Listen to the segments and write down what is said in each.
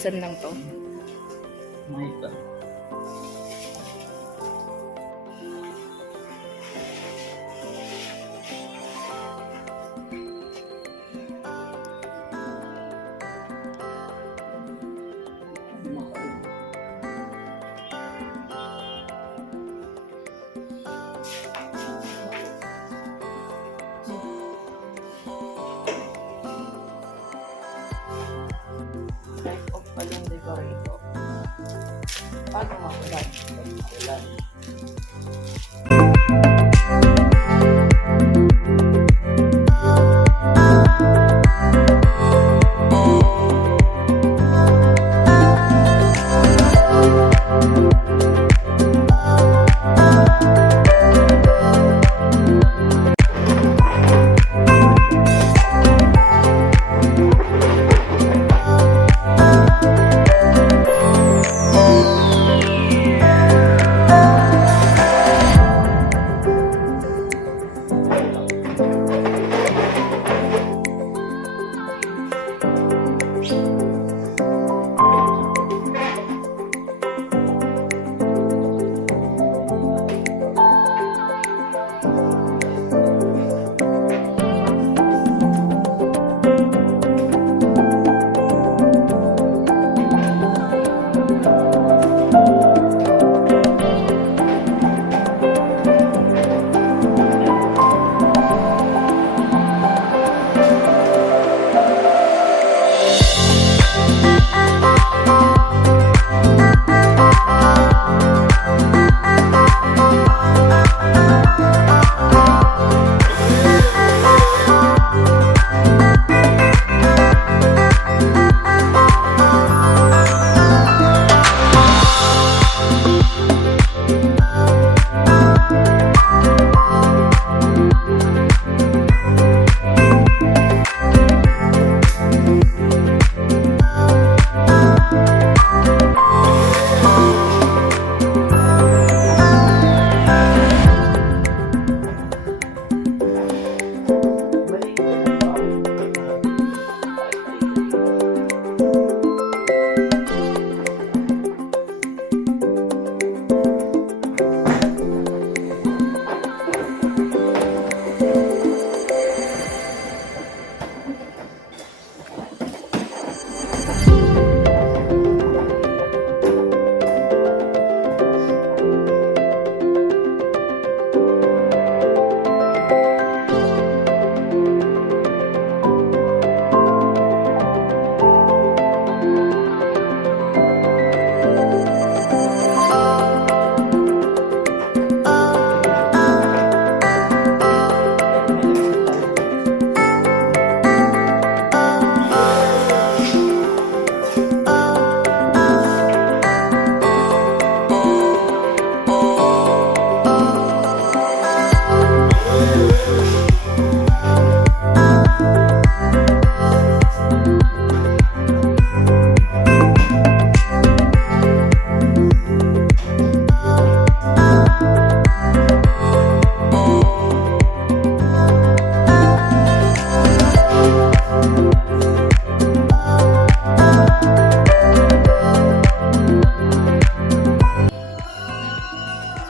season lang to. May ito. Life of Balloon Decorator. Paano makulan? Ulan.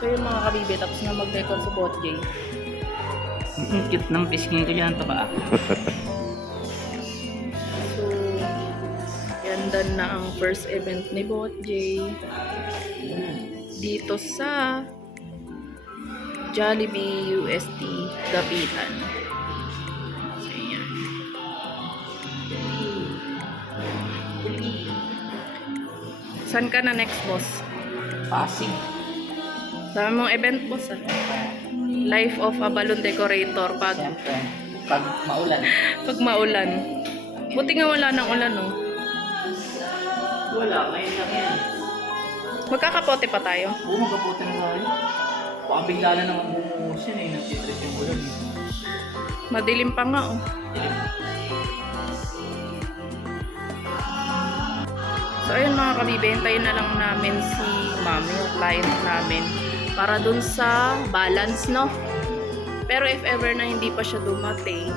So yun mga kabibe, tapos na mag-decor sa Botjay. Ang cute ng pisking ko dyan. Ito ba? So, yan done na ang first event ni Botjay. Dito sa Jollibee UST Dapitan. So, yan. Saan ka na next, boss? Pasig. Dami mong event, boss, ah. Life of a balloon decorator pag Siyempre, pag maulan. maulan. Buti nga wala ng ulan, no? Wala, ngayon lang yan. Magkakapote pa tayo. Oo, magkaputi na tayo. Baka bigla na naman bumuhos yun eh. Nagtitrip yung ulan eh. Madilim pa nga, oh. So, ayun mga kabibe, hintayin na lang namin si ma'am, yung client namin, para dun sa balance, no? Pero if ever na hindi pa siya dumating,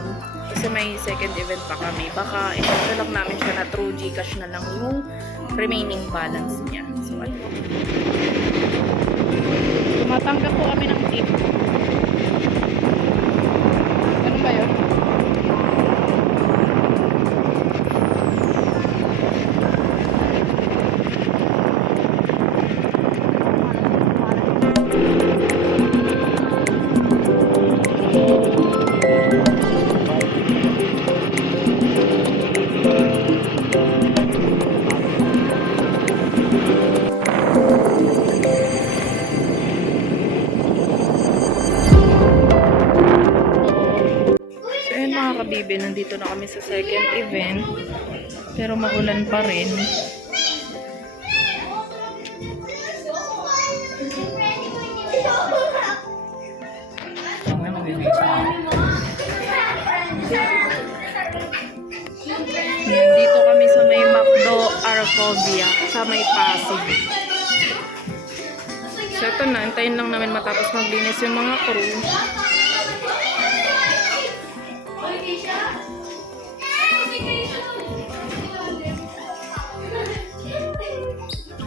kasi kasi may second event pa kami. Baka i-order lang namin siya na through Gcash na lang yung remaining balance niya. So, ano. Tumatanggap po kami ng tip. Ano ba yun? So ayun mga kabibi, nandito na kami sa second event. Pero maulan pa rin. Ano magbibigay sa akin? Yan, dito kami sa may McDo Arcovia, sa may Pasig. So ito na, antayin lang namin matapos maglinis yung mga crew.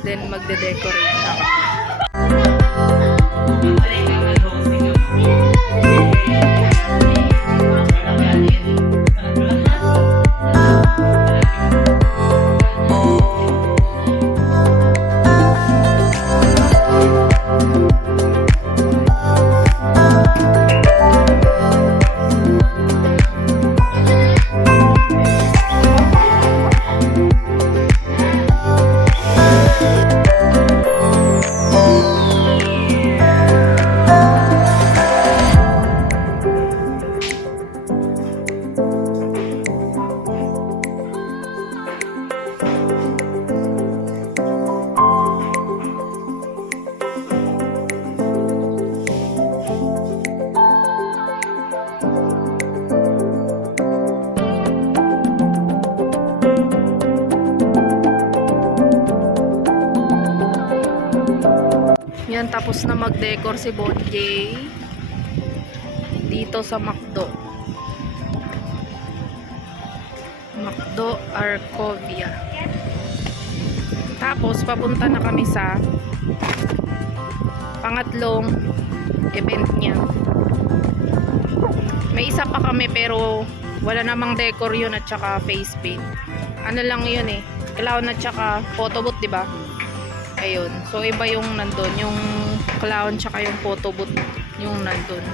Then magde-decorate na kami. Yan, tapos na mag-decor si Bonjay dito sa McDo. McDo Arcovia. Tapos, papunta na kami sa pangatlong event niya. May isa pa kami pero wala namang decor yun at saka face paint. Ano lang yun eh. Clown at saka photo booth, diba? Ayun. So, iba yung nandun. Yung clown tsaka yung photo booth yung nandun.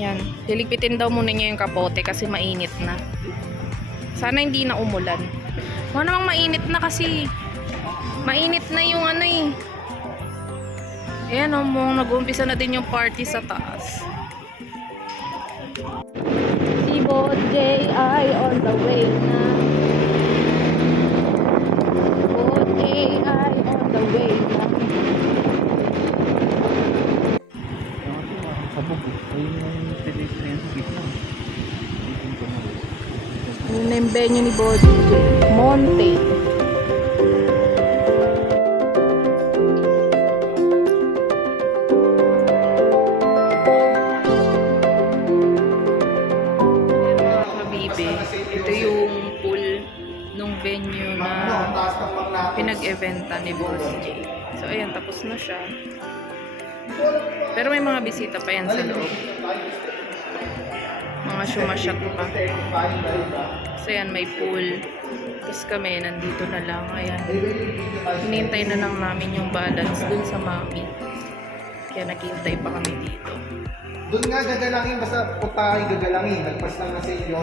Yan. Liligpitin daw muna niya yung kapote kasi mainit na. Sana hindi na umulan. Wala namang mainit na kasi mainit na yung ano eh. Ayan o, nag-uumpisa na din yung party sa taas. Si Bonjay ay on the way na. AI on the way na. Sabog. Ayun yung pedestrian sa gitna. Yun na yung venue ni Bonjay. Monte. Mga kabibe, ito yung pool nung venue na pinag-eventa ni Boss J. So, ayan, tapos na siya. Pero may mga bisita pa yan sa loob. Mga shumashak pa. So, ayan, may pool. Tapos kami, nandito na lang. Ayan. Hinintay na lang namin yung balance dun sa mami. Kaya naghintay pa kami dito. Doon nga gagalangin, basta punta kayo gagalangin. Nagpas lang na sa inyo.